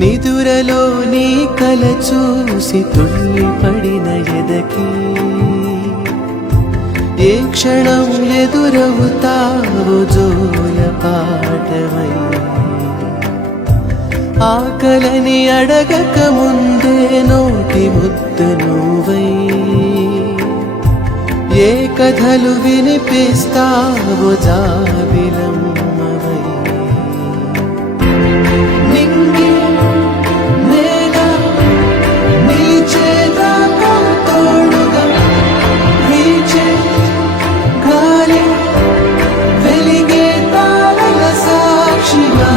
నిదురలో నీ కల చూసి తుళ్ళి పడిన ఎదకి ఏ క్షణం ఎదురవుతావు జోల పాటవై ఆకలని అడగక ముందే నోటి ముద్ద నువ్వై ఏ కథలు వినిపిస్తావో జాబిలమ్మవై నింగి నేల నిలిచేదాకా తోడుగా వీచే గాలి వెలిగే తారల సాక్షిగా